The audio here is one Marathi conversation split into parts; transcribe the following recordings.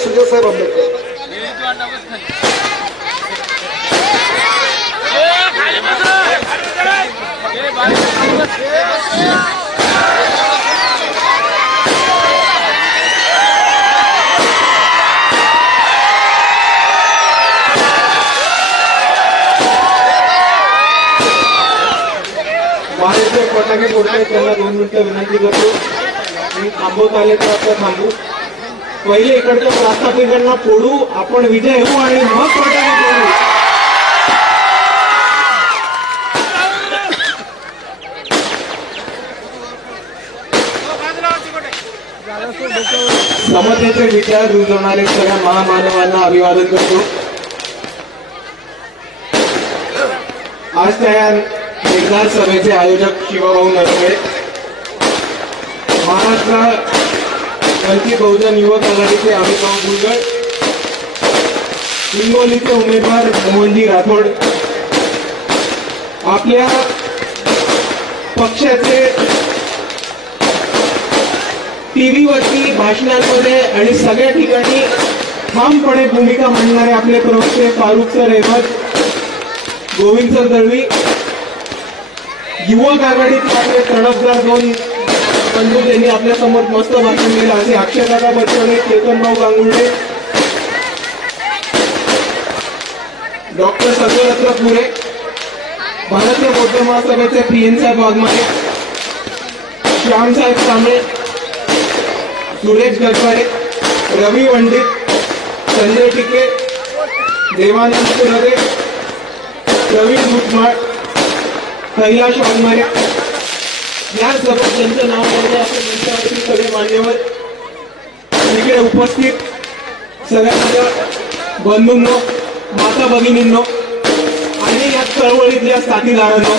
सुजय साहेब आंबेडकर महाराष्ट्र फटाके फोडतायत त्यांना 2 मिनिटं विनंती करतो. मी थांबवत आले तर आता थांबू. पहिले इकडच्या प्रास्ताविकांना फोडू, आपण विजय होऊ आणि मग फटाके फोडू. समतेचे विचार रुजवणारे सगळ्या महामानवांना अभिवादन करतो. आज त्या निर्धार सभेचे आयोजक शिवभाऊ नरवडे, महाराष्ट्र वंचित बहुजन युवक आघाडीचे अमितभाऊ गुलगड, हिंगोलीचे उमेदवार मोहनजी राठोड, आपल्या पक्षाचे टीव्हीवरती भाषणांमध्ये आणि सगळ्या ठिकाणी ठामपणे भूमिका मांडणारे आपले प्रवक्ते फारुख सर अहमद, गोविंद सर दळवी, युवक आघाडीचे आपले तडफदार 2 बंधू यांनी आपल्या समोर मस्त भाषण दिलं असे अक्षयदादा बच्चने, चेतनभाऊ गांगुर्डे, डॉक्टर सत्यरत्न पुरे, भारतीय बौद्ध महासभेचे PN साहेब वाघमारे, श्यामसाहेब कांबळे, सुरेश गजवारे, रवी वंडित, संजय टिके, देवानंद कुलरे, प्रवीण मुठमाळ, कैलाश वाघमारे, या सदस्यांचं नाव मंचावरती सगळे मान्यवर इकडे उपस्थित सगळ्या माझ्या बंधूंनो, माता भगिनींनो आणि या चळवळीतल्या साथीदारांनो,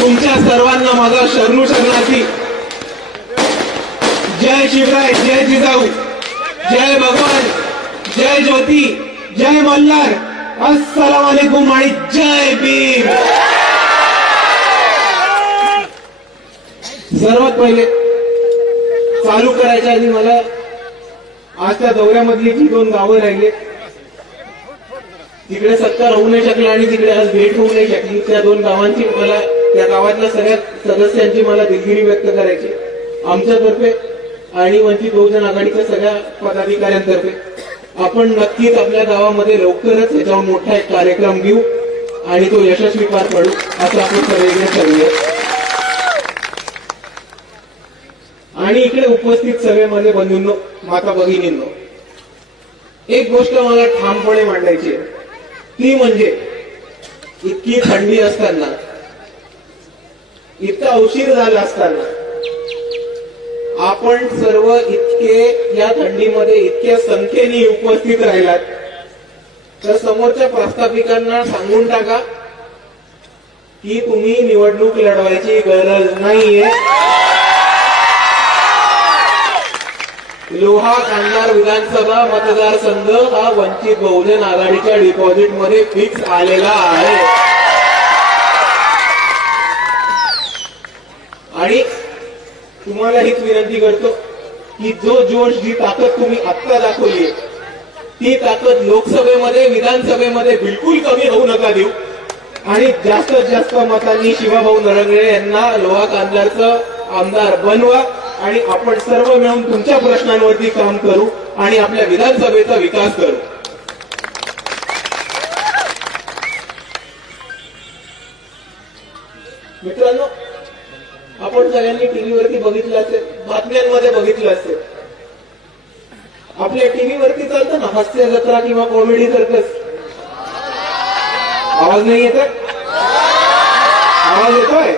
तुमच्या सर्वांना माझा शरणू शरणार्थी जय शिवराय, जय जिजाऊ, जय भगवान, जय ज्योती, जय मल्हार, अस्सलाम वालेकुम आणि जय भीम. सर्वात पहिले चालू करायच्या आधी मला आज त्या दौऱ्यामधली जी 2 गावं राहिले, तिकडे सत्कार होऊ नाही शकला आणि तिकडे आज भेट होऊ नाही शकली, त्या 2 गावांची मला, त्या गावातल्या सगळ्या सदस्यांची मला दिलगिरी व्यक्त करायची आमच्यातर्फे आणि वंचित बहुजन आघाडीच्या सगळ्या पदाधिकाऱ्यांतर्फे. आपण नक्कीच आपल्या गावामध्ये लवकरच याच्यावर मोठा एक कार्यक्रम घेऊ आणि तो यशस्वी पार पडू असं आपण सगळीकडे ठरवूया. आणि इकडे उपस्थित सगळे माझे बंधूंनो, माता भगिनींनो, एक गोष्ट मला ठामपणे मांडायची आहे, ती म्हणजे इतकी थंडी असताना, इतका उशीर झाला असताना आपण सर्व इतके या थंडीमध्ये इतक्या संख्येने उपस्थित राहिलात, तर समोरच्या प्रास्ताविकांना सांगून टाका की तुम्ही निवडणूक लढवायची गरज नाहीये. लोहा कांधार विधानसभा मतदारसंघ हा वंचित बहुजन आघाडीच्या डिपॉझिटमध्ये फिक्स आलेला आहे आणि तुम्हाला हीच विनंती करतो की जो जोश, जी ताकद तुम्ही आत्ता दाखवली, ती ताकद लोकसभेमध्ये, विधानसभेमध्ये बिलकुल कमी होऊ नका देऊ आणि जास्तीत जास्त मतांनी शिवाभाऊ नरंगळे यांना लोहा कांधारचं आमदार बनवा आणि आपण सर्व मिळून तुमच्या प्रश्नांवरती काम करू आणि आपल्या विधानसभेचा विकास करू. मित्रांनो, आपण सगळ्यांनी टीव्हीवरती बघितलं असेल, बातम्यांमध्ये बघितलं असेल, आपल्या टीव्हीवरती चालतं ना हास्य जत्रा किंवा कॉमेडी सर्कस. आवाज नाही येत? आवाज येतोय?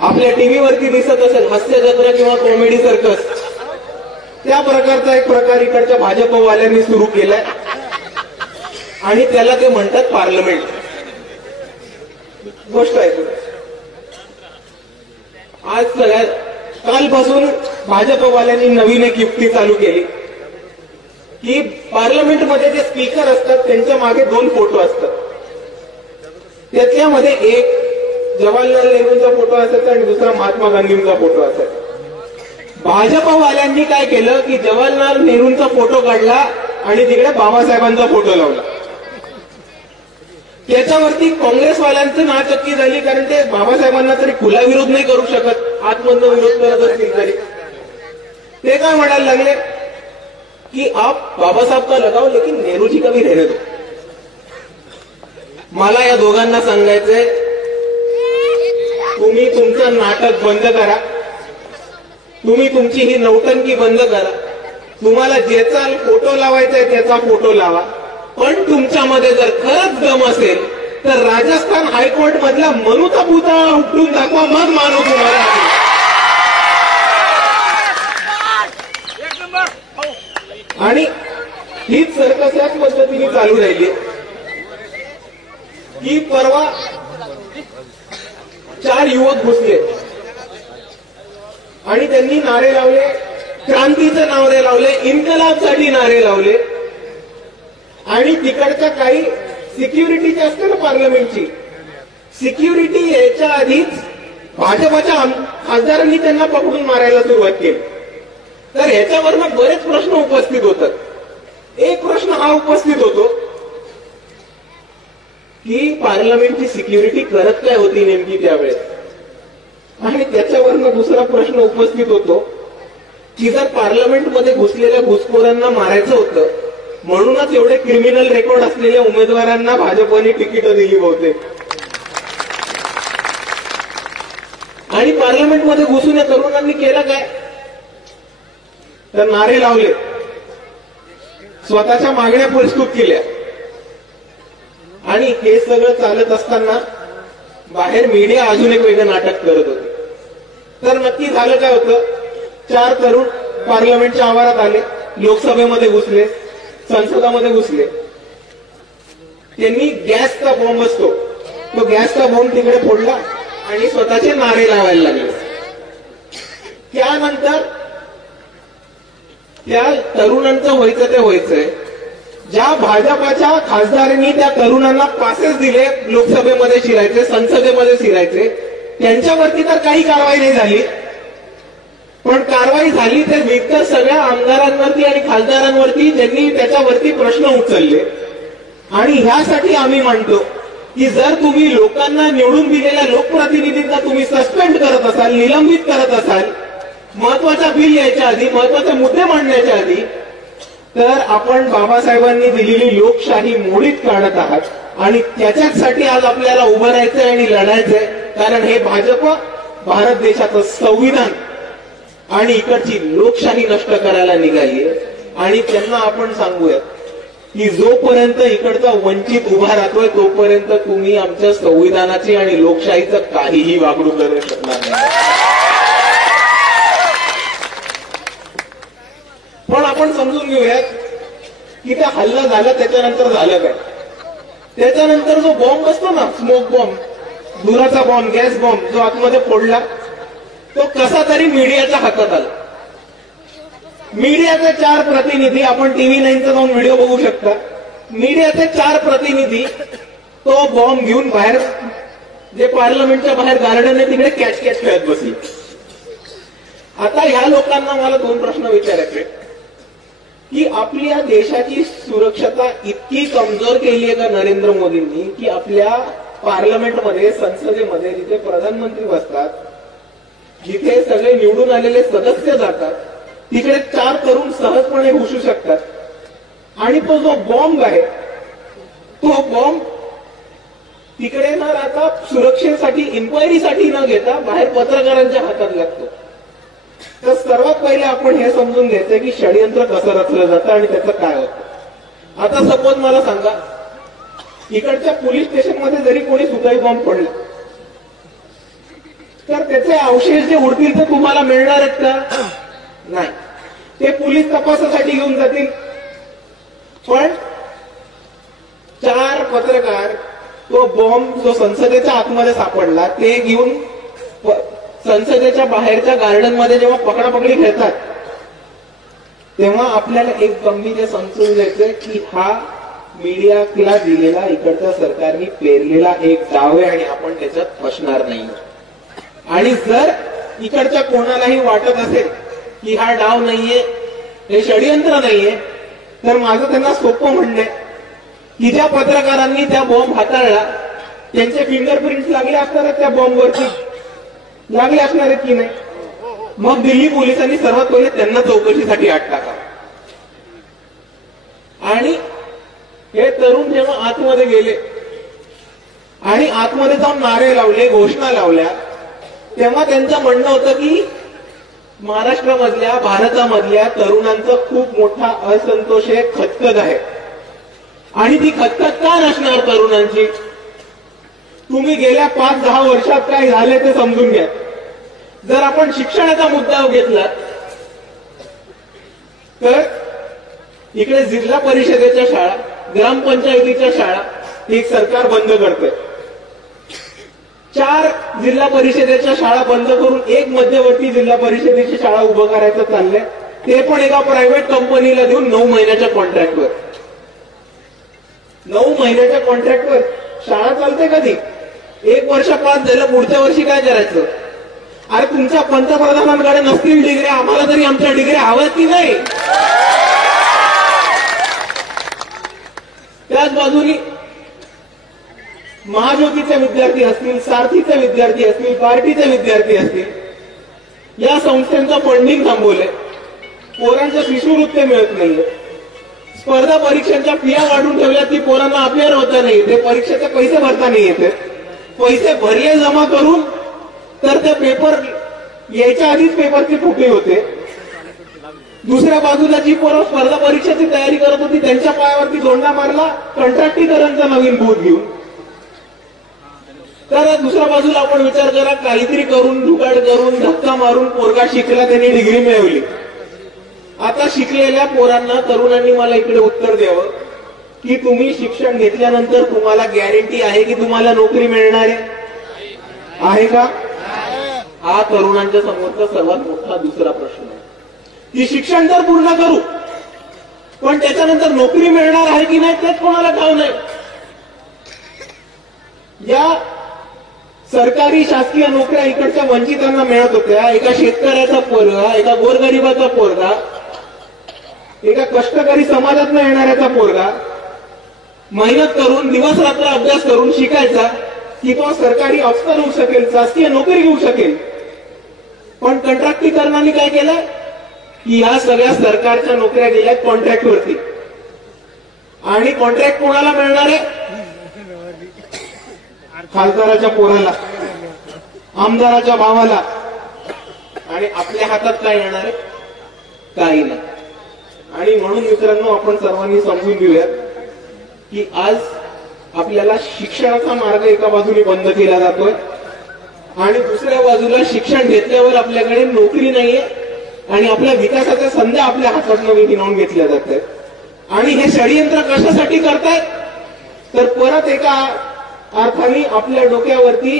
आपल्या टीव्हीवरती दिसत असेल हास्य जत्रा किंवा कॉमेडी सर्कस. त्या प्रकारचा एक प्रकार इकडच्या भाजपवाल्यांनी सुरू केलाय आणि त्याला ते म्हणतात पार्लमेंट. गोष्ट आहे आज सगळ्यात कालपासून भाजपवाल्यांनी नवीन एक युक्ती चालू केली की पार्लमेंटमध्ये जे स्पीकर असतात त्यांच्या मागे 2 फोटो असतात, त्याच्यामध्ये एक जवाहरलाल नेहरूंचा फोटो असायचा आणि दुसरा महात्मा गांधींचा फोटो असायचा. भाजपवाल्यांनी काय केलं की जवाहरलाल नेहरूंचा फोटो काढला आणि तिकडे बाबासाहेबांचा फोटो लावला. त्याच्यावरती काँग्रेसवाल्यांचं नाचक्की झाली, कारण ते बाबासाहेबांना तरी खुला विरोध नाही करू शकत, आतमधनं विरोध करत असतील तरी. ते काय म्हणायला लागले की आप बाबासाहेब का लगाव लेकिन नेहरूजी का भी रहने दो. मला या दोघांना सांगायचंय, तुम्ही तुमचं नाटक बंद करा, तुम्ही तुमची ही नौटंकी बंद करा. तुम्हाला ज्याचा फोटो लावायचा आहे त्याचा फोटो लावा, पण तुमच्यामध्ये जर खरंच दम असेल तर राजस्थान हायकोर्ट मधला मनुचा पुतळा उपटून दाखवा, मग मानू तुम्हाला. आणि हीच सर्कस याच पद्धतीने चालू राहिली की परवा 4 युवक घुसले आणि त्यांनी नारे लावले, क्रांतीचे नारे लावले, इन्कलाबसाठी नारे लावले. आणि तिकडच्या काही सिक्युरिटीची असते ना पार्लमेंटची सिक्युरिटी, याच्या आधीच भाजपच्या खासदारांनी त्यांना पकडून मारायला सुरुवात केली. तर ह्याच्यावरनं बरेच प्रश्न उपस्थित होतात. एक प्रश्न हा उपस्थित होतो की पार्लमेंटची सिक्युरिटी करत काय होती नेमकी त्यावेळेस. आणि त्याच्यावरनं दुसरा प्रश्न उपस्थित होतो की जर पार्लमेंटमध्ये घुसलेल्या घुसखोरांना मारायचं होतं म्हणूनच एवढे क्रिमिनल रेकॉर्ड असलेल्या उमेदवारांना भाजपने तिकीटं दिली बहुतेक. आणि पार्लमेंटमध्ये घुसून या तरुणांनी केलं काय तर नारे लावले, स्वतःच्या मागण्या पुरस्कृत केल्या. आणि हे सगळं चालत असताना बाहेर मीडिया अजून एक वेगळं नाटक करत होते. तर नक्की झालं काय होतं, 4 तरुण पार्लमेंटच्या आवारात आले, लोकसभेमध्ये घुसले, संसदामध्ये घुसले. त्यांनी गॅसचा बॉम्ब असतो तो गॅसचा बॉम्ब तिकडे फोडला आणि स्वतःचे नारे लावायला लागले. त्यानंतर त्या तरुणांचं व्हायचं ते व्हायचंय. ज्या भाजपाच्या खासदारांनी त्या तरुणांना पासेस दिले लोकसभेमध्ये शिरायचे, संसदेमध्ये शिरायचे, त्यांच्यावरती तर काही कारवाई नाही झाली. पण कारवाई झाली ते इतर सगळ्या आमदारांवरती आणि खासदारांवरती, ज्यांनी त्याच्यावरती प्रश्न उचलले. आणि ह्यासाठी आम्ही मानतो की जर तुम्ही लोकांना निवडून दिलेल्या लोकप्रतिनिधींना तुम्ही सस्पेंड करत असाल, निलंबित करत असाल, महत्वाचा बिल यायच्या आधी, महत्वाचे मुद्दे मांडण्याच्या आधी, तर आपण बाबासाहेबांनी दिलेली लोकशाही मोडीत काढत आहात. आणि त्याच्यासाठी आज आपल्याला उभं राहायचंय आणि लढायचंय. कारण हे भाजप भारत देशाचं संविधान आणि इकडची लोकशाही नष्ट करायला निघालीये. आणि त्यांना आपण सांगूयात की जोपर्यंत इकडचा वंचित उभा राहतोय तोपर्यंत तुम्ही आमच्या संविधानाची आणि लोकशाहीचं काहीही वागणूक करू शकणार नाही. पण आपण समजून घेऊयात की त्या हल्ला झाला त्याच्यानंतर झालं काय. त्याच्यानंतर जो बॉम्ब असतो ना, स्मोक बॉम्ब, धुराचा बॉम्ब, गॅस बॉम्ब, जो आतमध्ये फोडला तो कसा तरी मीडियाच्या हातात आला. मीडियाचे 4 प्रतिनिधी, आपण टीव्ही 9चा जाऊन व्हिडिओ बघू शकता, मीडियाचे 4 प्रतिनिधी तो बॉम्ब घेऊन बाहेर, जे पार्लमेंटच्या बाहेर गार्डन आहे तिकडे कॅच खेळत बसले. आता ह्या लोकांना मला 2 प्रश्न विचारायचे की आपल्या देशाची सुरक्षता इतकी कमजोर केली आहे का नरेंद्र मोदींनी की आपल्या पार्लमेंटमध्ये, संसदेमध्ये जिथे प्रधानमंत्री बसतात, जिथे सगळे निवडून आलेले सदस्य जातात, तिकडे 4 तरुण सहजपणे घुसू शकतात. आणि तो जो बॉम्ब आहे तो बॉम्ब तिकडे न राहता सुरक्षेसाठी, इन्क्वायरीसाठी न घेता बाहेर पत्रकारांच्या हातात लागतो. तर सर्वात पहिले आपण हे समजून घ्यायचं की षडयंत्र कसं रचलं जातं आणि त्याचं काय होतं. आता सपोज मला सांगा, इकडच्या पोलीस स्टेशनमध्ये जरी कोणी सुताई बॉम्ब पडला तर त्याचे अवशेष जे उडतील ते तुम्हाला मिळणार आहेत का? नाही. ते पोलीस तपासासाठी घेऊन जातील. पण 4 पत्रकार तो बॉम्ब जो संसदेच्या आतमध्ये सापडला ते घेऊन संसदेच्या बाहेरच्या गार्डन मध्ये जेव्हा पकडापकडी खेळतात तेव्हा आपल्याला एक गंभीर समजून घ्यायचंय की हा मीडियाला दिलेला इकडच्या सरकारने पेरलेला एक डाव आहे आणि आपण त्याच्यात फसणार नाही. आणि जर इकडच्या कोणालाही वाटत असेल की हा डाव नाहीये, हे षडयंत्र नाहीये, तर माझं त्यांना सोपं म्हणणं आहे की ज्या पत्रकारांनी त्या बॉम्ब हाताळला त्यांचे फिंगरप्रिंट लागले असणार आहेत, त्या बॉम्बवरती लागले असणार आहेत की नाही. मग दिल्ली पोलिसांनी सर्वात पहिले त्यांना चौकशीसाठी आत टाका. आणि हे तरुण जेव्हा आतमध्ये गेले आणि आतमध्ये जाऊन नारे लावले, घोषणा लावल्या, तेव्हा त्यांचं म्हणणं होतं की महाराष्ट्रामधल्या, भारतामधल्या तरुणांचा खूप मोठा असंतोष आहे, खतखत आहे. आणि ती खतखत का नसणार तरुणांची? तुम्ही गेल्या 5-10 वर्षात काय झाले ते समजून घ्या. जर आपण शिक्षणाचा मुद्दा घेतला तर इकडे जिल्हा परिषदेच्या शाळा, ग्रामपंचायतीच्या शाळा एक सरकार बंद करते. 4 जिल्हा परिषदेच्या शाळा बंद करून एक मध्यवर्ती जिल्हा परिषदेची शाळा उभं करायचं चाललंय, ते पण एका प्रायव्हेट कंपनीला देऊन 9 महिन्याच्या कॉन्ट्रॅक्टवर. 9 महिन्याच्या कॉन्ट्रॅक्टवर शाळा चालते कधी? 1 वर्ष पास झालं, पुढच्या वर्षी काय करायचं? अरे तुमच्या पंतप्रधानांकडे नसतील डिग्री, आम्हाला तरी आमच्या डिग्री हव्यात की नाही? त्याच बाजूनी महाज्योतीचे विद्यार्थी असतील, सारथीचे विद्यार्थी असतील, पार्टीचे विद्यार्थी असतील, या संस्थांचं फंडिंग थांबवलंय. पोरांच्या शिष्यवृत्त्या मिळत नाहीये. स्पर्धा परीक्षांच्या फिया वाढून ठेवल्या की पोरांना अपेअर होता नाही येते, परीक्षेचे पैसे भरता नाही येते. पैसे भरले जमा करून तर ते पेपर यायच्या आधीच पेपरचे फुटे होते. दुसऱ्या बाजूला जी पोरं स्पर्धा परीक्षेची तयारी करत होती त्यांच्या पायावरती दोंडा मारला कंत्राटीकरांचा नवीन बूथ घेऊन. तर दुसऱ्या बाजूला आपण विचार करा, काहीतरी करून, जुगाड करून, धक्का मारून पोरगा शिकला, त्यांनी डिग्री मिळवली. आता शिकलेल्या पोरांना, तरुणांनी मला इकडे उत्तर द्यावं की तुम्ही शिक्षण घेतल्यानंतर तुम्हाला गॅरंटी आहे की तुम्हाला नोकरी मिळणार आहे का? हा तरुणांच्या समोरचा सर्वात मोठा दुसरा प्रश्न आहे की शिक्षण तर पूर्ण करू पण त्याच्यानंतर नोकरी मिळणार आहे की नाही तेच कोणाला ठाऊक नाही. या सरकारी शासकीय नोकऱ्या इकडच्या वंचितांना मिळत होत्या. एका शेतकऱ्याचा पोरगा, एका गोरगरिबाचा पोरगा, एका कष्टकरी समाजातून येणाऱ्याचा पोरगा मेहनत करून, दिवस रात्र अभ्यास करून शिकायचा की तो सरकारी अफसर होऊ शकेल, शासकीय नोकरी घेऊ शकेल. पण कंत्राटीकरणाने काय केलं की ह्या सगळ्या सरकारच्या नोकऱ्या गेल्या कॉन्ट्रॅक्टवरती. आणि कॉन्ट्रॅक्ट कोणाला मिळणार आहे? खासदाराच्या पोराला, आमदाराच्या भावाला. आणि आपल्या हातात काय येणार आहे? काही नाही. आणि म्हणून मित्रांनो, आपण सर्वांनी समजून घेऊयात की आज आपल्याला शिक्षणाचा मार्ग एका बाजूने बंद केला जातोय आणि दुसऱ्या बाजूला शिक्षण घेतल्यावर आपल्याकडे नोकरी नाहीये आणि आपल्या विकासाच्या संधी आपल्या हातातून हिरावून घेतल्या जात आहेत. आणि हे षडयंत्र कशासाठी करतायत? तर परत एका अर्थाने आपल्या डोक्यावरती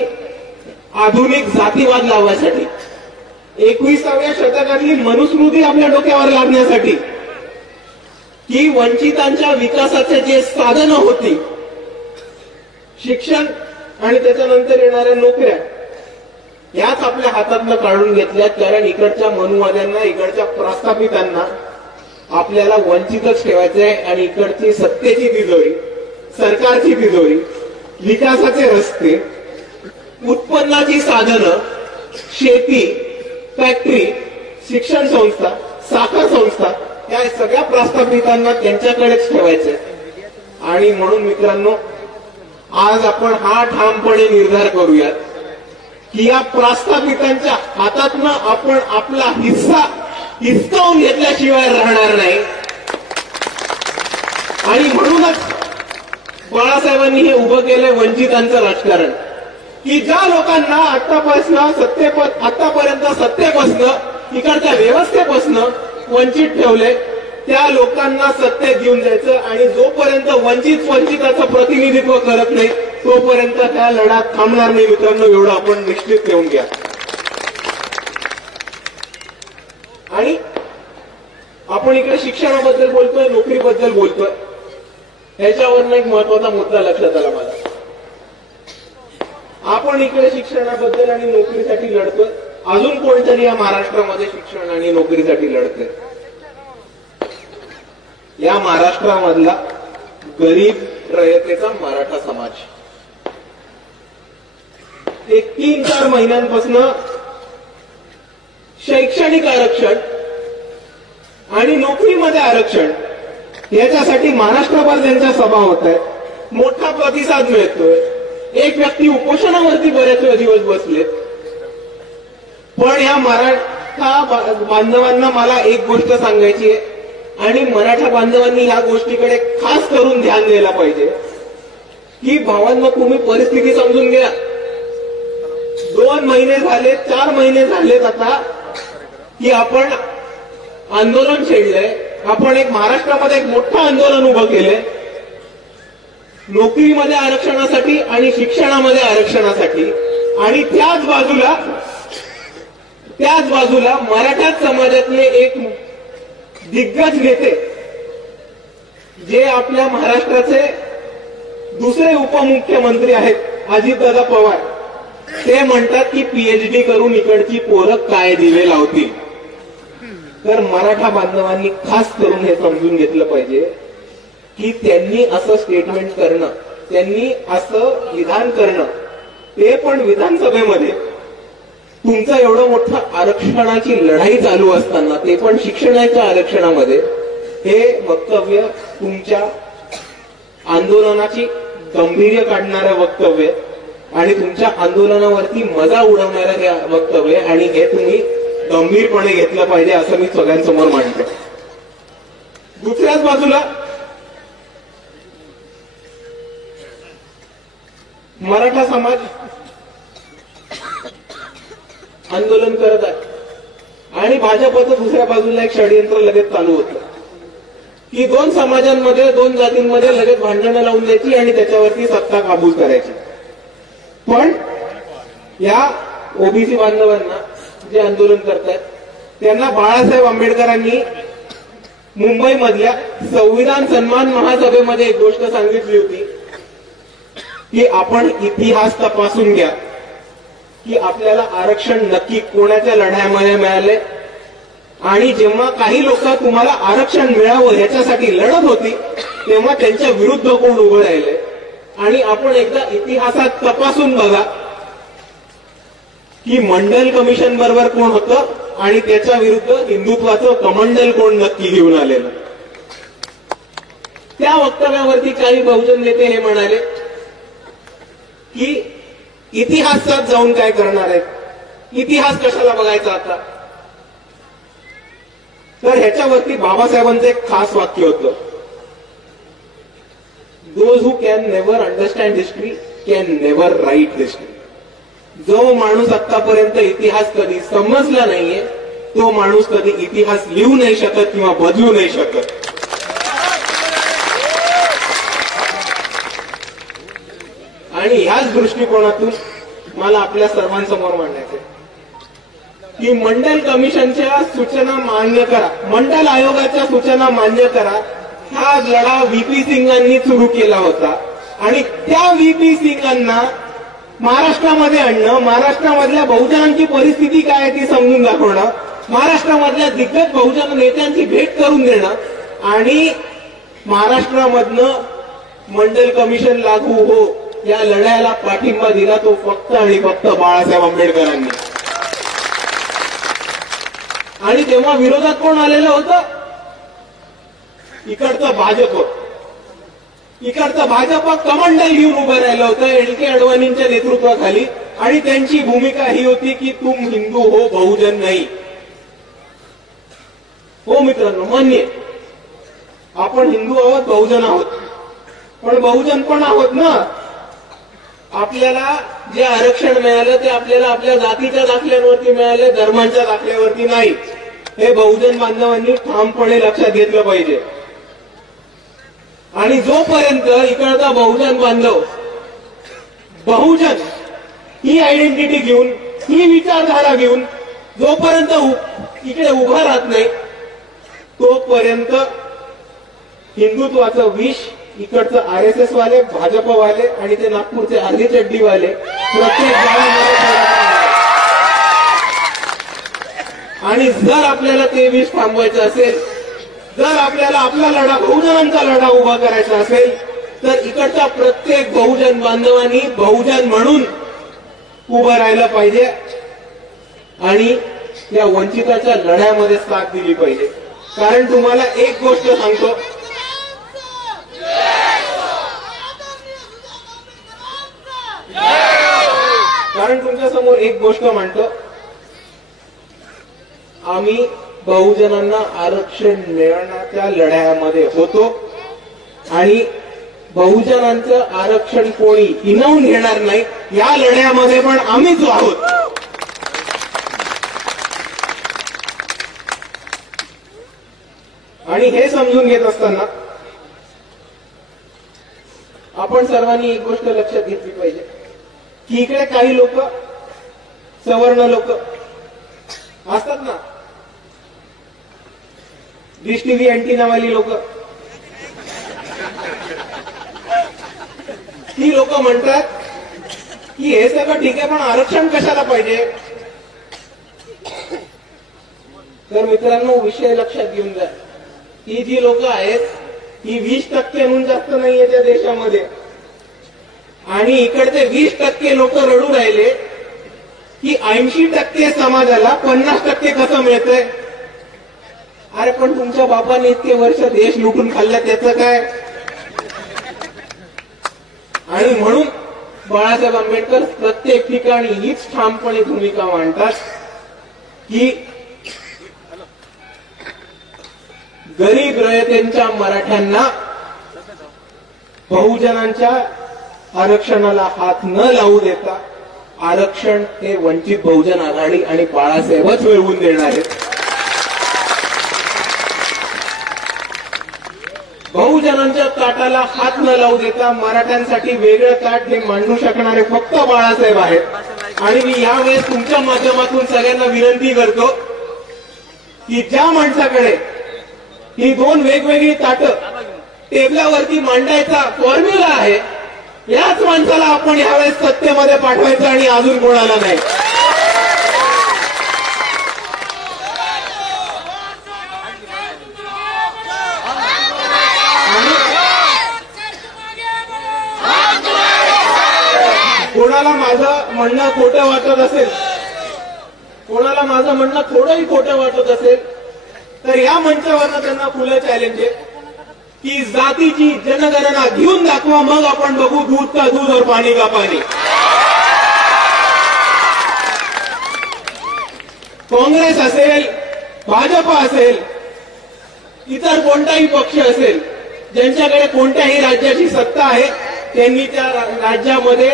आधुनिक जातीवाद लावण्यासाठी, 21व्या शतकातली मनुस्मृती आपल्या डोक्यावर लादण्यासाठी की वंचितांच्या विकासाचे जे साधनं होती, शिक्षण आणि त्याच्यानंतर येणाऱ्या नोकऱ्या, याच आपल्या हातातनं काढून घेतल्यात. कारण इकडच्या मनुवाद्यांना, इकडच्या प्रस्थापितांना आपल्याला वंचितच ठेवायचं आहे. आणि इकडची सत्तेची तिजोरी, सरकारची तिजोरी, विकासाचे रस्ते, उत्पन्नाची साधनं, शेती, फॅक्टरी, शिक्षण संस्था, साखर संस्था, या सगळ्या प्रस्थापितांना त्यांच्याकडेच ठेवायचे. आणि म्हणून मित्रांनो, आज आपण हा ठामपणे निर्धार करूयात की या प्रस्थापितांच्या हातातनं आपण आपला हिस्सा हिसकावून घेतल्याशिवाय राहणार नाही. आणि म्हणूनच बाळासाहेबांनी हे उभं केलंय वंचितांचं राजकारण की ज्या लोकांना आतापर्यंत सत्तेपासनं, इकडच्या व्यवस्थेपासनं वंचित ठेवले, त्या लोकांना सत्तेत घेऊन जायचं. आणि जोपर्यंत वंचिताचं प्रतिनिधित्व करत नाही तोपर्यंत त्या लढा थांबणार नाही. मित्रांनो, एवढं आपण निश्चित ठेवून घ्या. आणि आपण इकडे शिक्षणाबद्दल बोलतोय, नोकरीबद्दल बोलतोय. ह्याच्यावर एक महत्वाचा मुद्दा लक्षात आला मला. आपण इकडे शिक्षणाबद्दल आणि नोकरीसाठी लढतोय, अजून कोणतरी या महाराष्ट्रामध्ये शिक्षण आणि नोकरीसाठी लढतोय. या महाराष्ट्रामधला गरीब रयतेचा मराठा समाज एक 3-4 महिन्यांपासून शैक्षणिक आरक्षण आणि नोकरीमध्ये आरक्षण याच्यासाठी महाराष्ट्रभर त्यांच्या सभा होत आहेत, मोठा प्रतिसाद मिळतोय. एक व्यक्ती उपोषणावरती बरेच दिवस बसलेत. पण या मराठा बांधवांना मला एक गोष्ट सांगायची आहे आणि मराठा बांधवांनी ह्या गोष्टीकडे खास करून ध्यान द्यायला पाहिजे की भावांनो, तुम्ही परिस्थिती समजून घ्या. 2 महिने झाले, 4 महिने झालेत आता की आपण आंदोलन छेडलंय. आपण एक महाराष्ट्रामध्ये एक मोठं आंदोलन उभं केलंय नोकरीमध्ये आरक्षणासाठी आणि शिक्षणामध्ये आरक्षणासाठी. आणि त्याच बाजूला मराठा समाजातले एक दिग्गज नेते जे आपल्या महाराष्ट्राचे दुसरे उपमुख्यमंत्री आहेत अजितदादा पवार, ते म्हणतात की पीएचडी करून इकडची पोरं काय दिवे लावतील. तर मराठा बांधवांनी खास करून हे समजून घेतलं पाहिजे की त्यांनी असं स्टेटमेंट करणं, त्यांनी असं विधान करणं, ते पण विधानसभेमध्ये तुमचं एवढं मोठं आरक्षणाची लढाई चालू असताना, ते पण शिक्षणाच्या आरक्षणामध्ये, हे वक्तव्य तुमच्या आंदोलनाची गांभीर्य काढणारं वक्तव्य आणि तुमच्या आंदोलनावरती मजा उडवणारं हे वक्तव्य, आणि हे तुम्ही गंभीरपणे घेतलं पाहिजे असं मी सगळ्यांसमोर मांडतो. दुसऱ्याच बाजूला मराठा समाज आंदोलन करत आहे आणि भाजपचं दुसऱ्या बाजूला एक षडयंत्र लगेच चालू होतं की 2 समाजांमध्ये, 2 जातींमध्ये लगेच भांडणं लावून द्यायची आणि त्याच्यावरती सत्ता काबूज करायची. पण या ओबीसी बांधवांना जे आंदोलन करतात त्यांना बाळासाहेब आंबेडकरांनी मुंबईमधल्या संविधान सन्मान महासभेमध्ये एक गोष्ट सांगितली होती की आपण इतिहास तपासून घ्या की आपल्याला आरक्षण नक्की कोणाच्या लढ्यामध्ये मिळाले, आणि जेव्हा काही लोक तुम्हाला आरक्षण मिळावं याच्यासाठी लढत होती तेव्हा त्यांच्या विरुद्ध कोण उभं राहिले. आणि आपण एकदा इतिहासात तपासून बघा की मंडल कमिशन बरोबर कोण होतं आणि त्याच्या विरुद्ध हिंदुत्वाचं कमंडल कोण नक्की घेऊन आलेलं. त्या वक्तव्यावरती काही बहुजन नेते हे म्हणाले की इतिहासात जाऊन काय करणार आहेत, इतिहास कशाला बघायचा आता. तर ह्याच्यावरती बाबासाहेबांचं एक खास वाक्य होतं, those who can never understand history can never write history. जो माणूस आतापर्यंत इतिहास कधी समजला नाहीये तो माणूस कधी इतिहास लिहू नाही शकत किंवा बदलू नाही शकत. आणि ह्याच दृष्टिकोनातून मला आपल्या सर्वांसमोर मांडायचे की मंडल कमिशनच्या सूचना मान्य करा, मंडल आयोगाच्या सूचना मान्य करा. हा लढा व्हीपी सिंगांनी सुरू केला होता आणि त्या व्हीपी सिंगांना महाराष्ट्रामध्ये आणणं, महाराष्ट्रामधल्या बहुजनांची परिस्थिती काय आहे ती समजून दाखवणं, महाराष्ट्रामधल्या दिग्गज बहुजन नेत्यांची भेट करून देणं आणि महाराष्ट्रामधनं मंडल कमिशन लागू हो या लढ्याला पाठिंबा दिला तो फक्त आणि फक्त बाळासाहेब आंबेडकरांनी. आणि तेव्हा विरोधात कोण आलेलं होतं? इकडचं भाजप. इकडचं भाजप कमंडल घेऊन उभं राहिलं होतं एल.के. अडवाणींच्या नेतृत्वाखाली, आणि त्यांची भूमिका ही होती की तुम हिंदू हो, बहुजन नाही. हो मित्रांनो, मान्य आपण हिंदू आहोत, बहुजन आहोत, पण बहुजन पण आहोत ना. आपल्याला जे आरक्षण मिळालं ते आपल्याला आपल्या जातीच्या दाखल्यांवरती मिळाले, धर्मांच्या दाखल्यावरती नाही. हे बहुजन बांधवांनी ठामपणे लक्षात घेतलं पाहिजे. आणि जोपर्यंत इकडचा बहुजन बांधव बहुजन ही आयडेंटिटी घेऊन, ही विचारधारा घेऊन जोपर्यंत इकडे उभा राहत नाही तोपर्यंत हिंदुत्वाचं विष इकडचं RSS वाले, भाजप वाले आणि ते नागपूरचे अर्धी चड्डी वाले प्रत्येक गावामध्ये, आणि जर आपल्याला ते विष थांबवायचं असेल, जर आपल्याला आपला लढा, बहुजनांचा लढा उभा करायचा असेल, तर इकडच्या प्रत्येक बहुजन बांधवांनी बहुजन म्हणून उभं राहिलं पाहिजे आणि या वंचिताच्या लढ्यामध्ये साथ दिली पाहिजे. कारण तुम्हाला एक गोष्ट सांगतो, कारण तुमच्या समोर एक गोष्ट मांडतो, आम्ही बहुजनांना आरक्षण मिळवण्याच्या लढ्यामध्ये होतो आणि बहुजनांचं आरक्षण कोणी हिणवून घेणार नाही, या लढ्यामध्ये पण आम्हीच आहोत. आणि हे समजून घेत असताना आपण सर्वांनी एक गोष्ट लक्षात घेतली पाहिजे की इकडे काही लोक, सवर्ण लोक असतात ना, डिश टीव्ही अँटीनावाली लोक, ही लोक म्हणतात की हे सगळं ठीक आहे पण आरक्षण कशाला पाहिजे. तर मित्रांनो, विषय लक्षात घेऊन जा, ही जी लोक आहेत ही 20% जास्त नाहीये त्या देशामध्ये, आणि इकडचे 20% लोक रडू राहिले की 80% समाजाला 50% कसं मिळतंय. अरे पण तुमच्या बापाने इतके वर्ष देश लुटून खाल्ला, त्याचं काय. आणि म्हणून बाळासाहेब आंबेडकर प्रत्येक ठिकाणी हीच ठामपणे भूमिका मांडतात की गरीब रयतेंच्या मराठ्यांना बहुजनांच्या आरक्षणाला हात न लावू देता आरक्षण हे वंचित बहुजन आघाडी आणि बाळासाहेबच मिळवून देणार आहेत. बहुजनांच्या ताटाला हात न लावू देता मराठ्यांसाठी वेगळं ताट हे मांडू शकणारे फक्त बाळासाहेब आहेत. आणि मी यावेळेस तुमच्या माध्यमातून सगळ्यांना विनंती करतो की ज्या माणसाकडे ही दोन वेगवेगळी ताटं टेबलावरती मांडायचा फॉर्म्युला आहे, याच माणसाला आपण यावेळेस सत्तेमध्ये पाठवायचं आणि अजून कोणाला नाही. कोणाला माझं म्हणणं खोटं वाटत असेल, कोणाला माझं म्हणणं थोडंही खोटं वाटत असेल, तर या मंचावरनं त्यांना खुलं चॅलेंज आहे की जातीची जनगणना घेऊन दाखवा, मग आपण बघू दूध का दूध और पाणी का पाणी. काँग्रेस असेल, भाजप असेल, इतर कोणताही पक्ष असेल, ज्यांच्याकडे कोणत्याही राज्याची सत्ता आहे, त्यांनी त्या राज्यामध्ये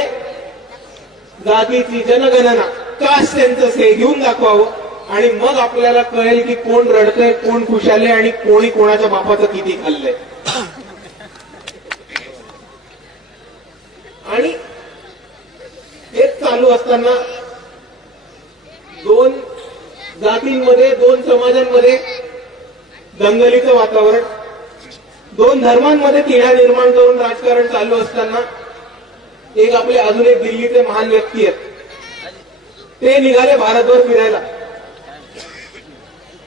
जातीची जनगणना, कास्ट सेन्सस हे घेऊन दाखवावं आणि मग आपल्याला कळेल की कोण रडतंय, कोण खुशालय आणि कोणी कोणाच्या बापाचं किती खाल्लंय. आणि हेच चालू असताना दोन जातींमध्ये, दोन समाजांमध्ये दंगलीचं वातावरण, दोन धर्मांमध्ये तिढा निर्माण करून राजकारण चालू असताना एक आपले अजून एक दिल्लीचे महान व्यक्ती आहेत, ते निघाले भारतभर फिरायला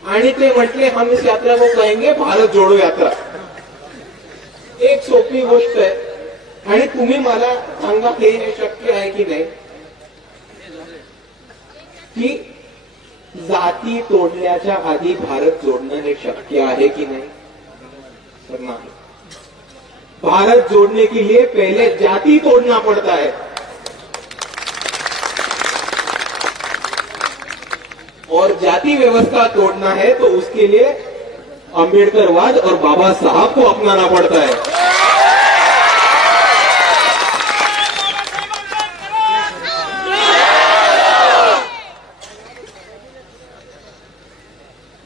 आणि ते म्हटले हम इस यात्रा को कहेंगे भारत जोडो यात्रा. एक सोपी गोष्ट आहे आणि तुम्ही मला सांगा हे शक्य आहे की नाही की जाती तोडण्याच्या आधी भारत जोडणं हे शक्य आहे की नाही. तर नाही. भारत जोड़ने के लिए पहले जाति तोड़ना पड़ता है और जाति व्यवस्था तोड़ना है तो उसके लिए अंबेडकरवाद और बाबा साहब को अपनाना पड़ता है.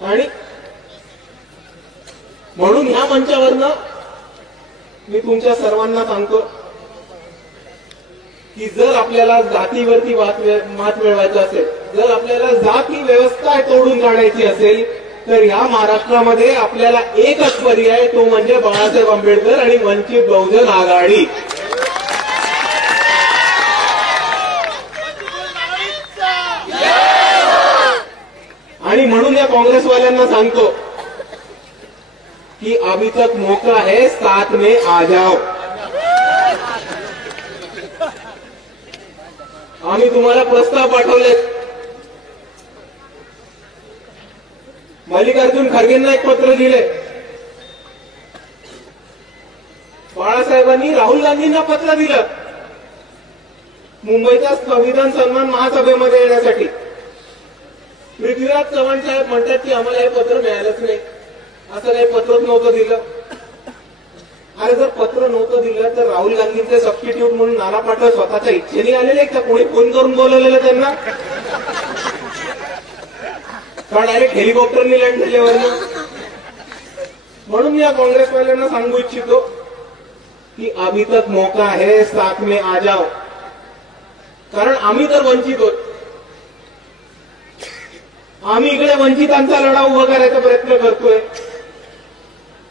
आणि म्हणून ह्या मंचावरनं मी तुमच्या सर्वांना सांगतो की जर आपल्याला जातीवरती मात मिळवायचं असेल, जर आपल्याला जाती व्यवस्था तोडून काढायची असेल, तर या महाराष्ट्रामध्ये आपल्याला एकच पर्याय, तो म्हणजे बाळासाहेब आंबेडकर आणि वंचित बहुजन आघाडी. आणि म्हणून या काँग्रेसवाल्यांना सांगतो की अभी तक मौका है, साथ में आ जाओ. आम्ही तुम्हाला प्रस्ताव पाठवले. मल्लिकार्जुन खरगेंना एक पत्र दिले. बाळासाहेबांनी राहुल गांधींना पत्र दिलं मुंबईच्या संविधान सन्मान महासभेमध्ये येण्यासाठी. पृथ्वीराज चव्हाण साहेब म्हणतात की आम्हाला हे पत्र मिळालंच नाही, असं काही पत्रच नव्हतं दिलं. अरे जर पत्र नव्हतं दिलं तर राहुल गांधींचे सबस्टिट्यूट म्हणून नाना पाटोले स्वतःच्या इच्छेने आलेले का कोणी फोन करून बोलवलेलं त्यांना? का डायरेक्ट हेलिकॉप्टरनी लँड झाल्यावर? म्हणून या काँग्रेसवाल्यांना सांगू इच्छितो की अभी तक मौका है, साथ में आ जाओ. कारण आम्ही तर वंचित होत. आम्ही इकडे वंचितांचा लढा उभा करायचा प्रयत्न करतोय.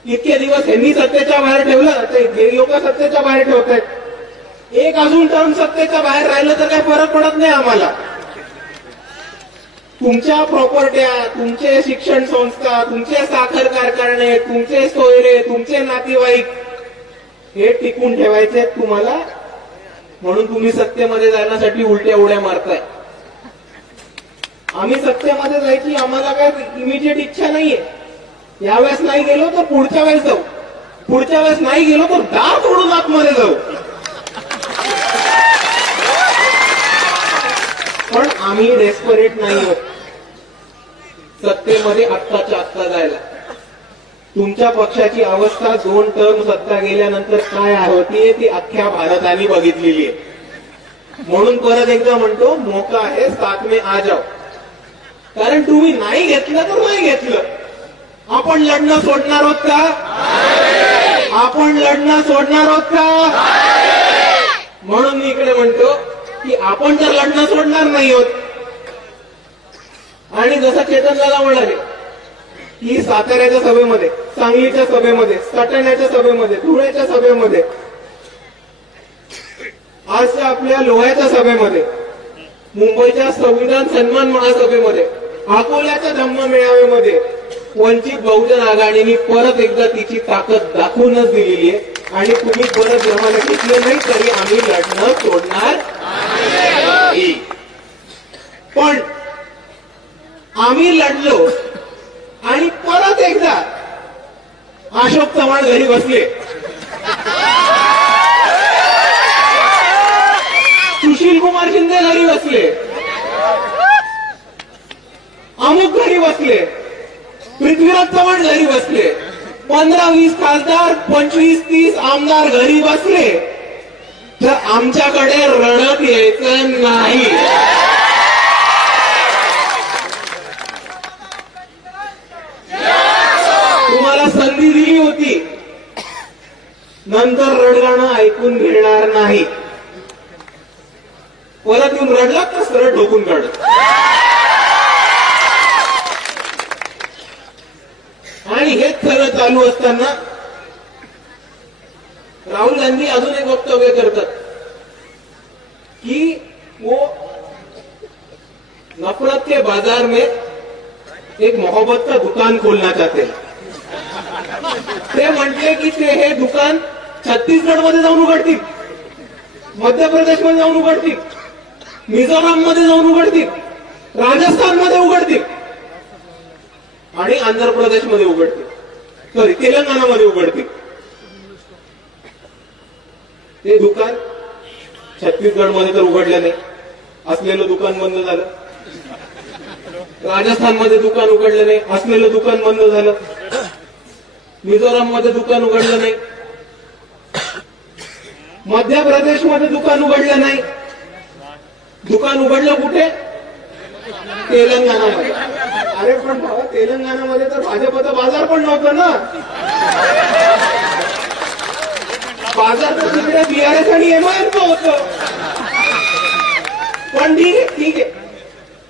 इतके दिवस ह्यांनी सत्तेच्या बाहेर ठेवलं, आता हे लोक सत्तेच्या बाहेर ठेवत आहेत. एक अजून टर्म सत्तेच्या बाहेर राहिलं तर काही फरक पडत नाही आम्हाला. तुमच्या प्रॉपर्ट्या, तुमचे शिक्षण संस्था, तुमचे साखर कारखाने, तुमचे सोयरे, तुमचे नातेवाईक हे टिकून ठेवायचे आहेत तुम्हाला. म्हणून तुम्ही सत्तेमध्ये जाण्यासाठी उलट्या उड्या मारताय. आम्ही सत्तेमध्ये जायची आम्हाला काय इमिजिएट इच्छा नाहीये. यावेळेस नाही गेलो तर पुढच्या वेळेस जाऊ, पुढच्या वेळेस नाही गेलो तर दार तोडून आतमध्ये जाऊ. पण आम्ही डेस्परेट नाही आहोत सत्तेमध्ये आत्ताच्या आत्ता जायला. तुमच्या पक्षाची अवस्था 2 टर्म सत्ता गेल्यानंतर काय होती ती अख्ख्या भारताने बघितलेली आहे. म्हणून परत एकदा म्हणतो, मौका आहे, साथ में आ जाओ. कारण तुम्ही नाही घेतलं तर नाही घेतलं, आपण लढणं सोडणार आहोत का? आपण लढणं सोडणार आहोत का? म्हणून मी इकडे म्हणतो की आपण तर लढणं सोडणार नाही आहोत. आणि जसं चेतन दादा म्हणाले की साताऱ्याच्या सभेमध्ये, सांगलीच्या सभेमध्ये, सटाण्याच्या सभेमध्ये, धुळ्याच्या सभेमध्ये, आजच्या आपल्या लोह्याच्या सभेमध्ये, मुंबईच्या संविधान सन्मान महासभेमध्ये, अकोल्याच्या धम्म मेळाव्यामध्ये वंचित बहुजन आघाडीने परत एकदा तिची ताकद दाखवूनच दिलेली आहे. आणि तुम्ही परत जमाला घेतलं नाही तरी आम्ही लढणं सोडणार नाही. पण आम्ही लढलो आणि परत एकदा अशोक चव्हाण घरी बसले, सुशील कुमार शिंदे घरी बसले, अमुक घरी बसले, पृथ्वीराज चव्हाण घरी बसले, 15-20 खासदार, 25-30 आमदार घरी बसले. तर आमच्याकडे रडत यायचं नाही. तुम्हाला संधी दिली होती, नंतर रडगाणं ऐकून घेणार नाही. परत येऊन रडलात तर सरळ ढोकून काढत. आणि हेच सगळं चालू असताना राहुल गांधी अजून एक वक्तव्य करतात की वो नफरत के बाजार में एक मोहब्बत का दुकान खोलना चाहते हैं. ते म्हटले की ते हे दुकान छत्तीसगड मध्ये जाऊन उघडतील, मध्य प्रदेशमध्ये जाऊन उघडतील, मिझोराम मध्ये जाऊन उघडतील, राजस्थान मध्ये उघडतील आणि आंध्र प्रदेशमध्ये उघडतील, सॉरी तेलंगणामध्ये उघडतील. ते दुकान छत्तीसगडमध्ये तर उघडलं नाही, असलेलं दुकान बंद झालं. राजस्थानमध्ये दुकान उघडलं नाही, असलेलं दुकान बंद झालं. मिझोराम मध्ये दुकान उघडलं नाही, मध्य प्रदेशमध्ये दुकान उघडलं नाही. दुकान उघडलं कुठे? तेलंगणामध्ये. अरे पण भावा, तेलंगणामध्ये तर भाजपचा बाजार पण नव्हतं ना. बाजार तर तिकडे बीआरएस आणि एमआयएमचं होतं. पण ठीक आहे,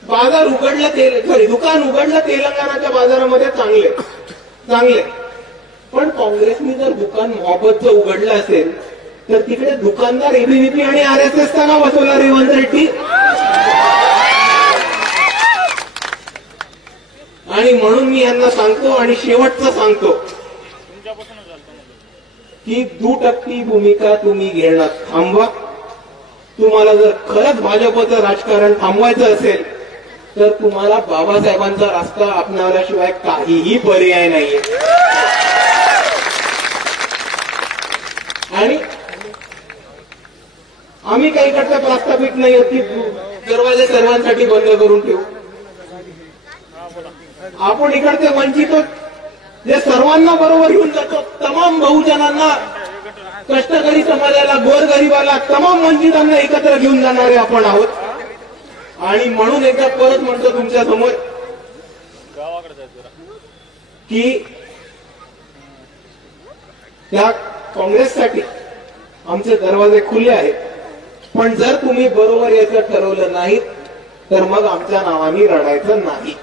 बाजार बाजार उघडलं दुकान उघडलं तेलंगणाच्या बाजारामध्ये चांगले, पण काँग्रेसनी जर दुकान मोहब्बतचं उघडलं असेल तर तिकडे दुकानदार एबीव्हीपी आणि आरएसएसचा का बसवला रेवंत रेड्डी? आणि म्हणून मी यांना सांगतो आणि शेवटचं सांगतो की दुटप्पी भूमिका तुम्ही घेणं थांबवा. तुम्हाला जर खरंच भाजपचं राजकारण थांबवायचं असेल तर तुम्हाला बाबासाहेबांचा रस्ता अपनावल्याशिवाय काहीही पर्याय नाहीये. आणि आम्ही काही करता प्रस्थापित नाही की दरवाजे सर्वांसाठी बंद करून ठेवू. आपण इकडचे वंचित जे सर्वांना बरोबर घेऊन जातो, तमाम बहुजनांना, कष्टकरी समाजाला, गोरगरिबाला, तमाम वंचितांना एकत्र घेऊन जाणारे आपण आहोत. आणि म्हणून एकदा परत म्हणतो तुमच्या समोर की त्या काँग्रेससाठी आमचे दरवाजे खुले आहेत, पण जर तुम्ही बरोबर याचं ठरवलं नाही तर मग आमच्या नावाने रडायचं नाही.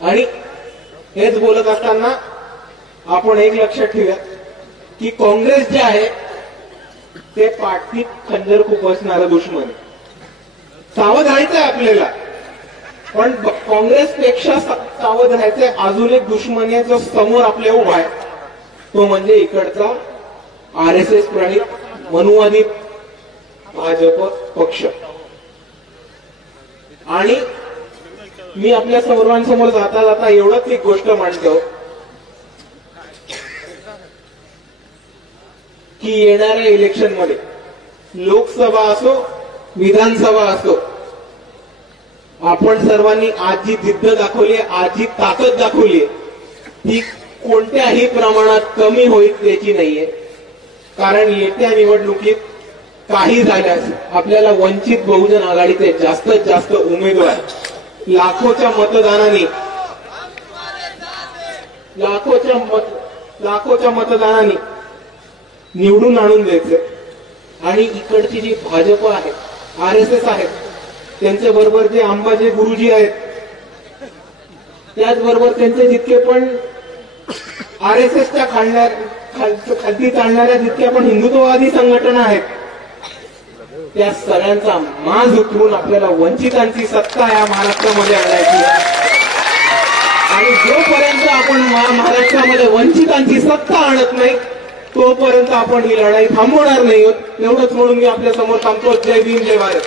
आणि हेच बोलत असताना आपण एक लक्षात ठेवूया की काँग्रेस जे आहे ते पाठीत खंजर खुपसणारं दुश्मन. सावध राहायचंय आपल्याला, पण काँग्रेसपेक्षा सावध राहायचंय अजून एक दुश्मन आहे जो समोर आपल्या उभा आहे, तो म्हणजे इकडचा आरएसएस प्रणित मनुवादी भाजप पक्ष. आणि मी आपल्या सर्वांसमोर जाता जाता एवढंच एक गोष्ट मांडतो की येणाऱ्या इलेक्शन मध्ये लोकसभा असो विधानसभा असो, आपण सर्वांनी आज जी जिद्द दाखवली, आज जी ताकद दाखवली, ती कोणत्याही प्रमाणात कमी होईल त्याची नाहीये. कारण येत्या निवडणुकीत काही झाल्यास आपल्याला वंचित बहुजन आघाडीचे जास्तीत जास्त उमेदवार लाखोच्या मतदानाने निवडून आणून द्यायचे. आणि इकडची जी भाजप आहे, आरएसएस आहेत, त्यांच्या बरोबर जे अंबाजी गुरुजी आहेत, त्याचबरोबर त्यांचे जितके पण आरएसएसच्या खालती चालणाऱ्या जितक्या पण हिंदुत्ववादी संघटना आहेत, त्या सगळ्यांचा माज उतरून आपल्याला वंचितांची सत्ता या महाराष्ट्रामध्ये आणायची. आणि जोपर्यंत आपण महाराष्ट्रामध्ये वंचितांची सत्ता आणत नाही तोपर्यंत आपण ही लढाई थांबवणार नाही. एवढंच म्हणून मी आपल्या समोर थांबतो. जय भीम, जय भारत.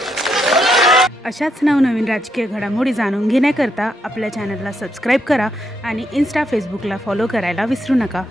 अशाच नवनवीन राजकीय घडामोडी जाणून घेण्याकरता आपल्या चॅनलला सबस्क्राईब करा आणि इन्स्टा फेसबुकला फॉलो करायला विसरू नका.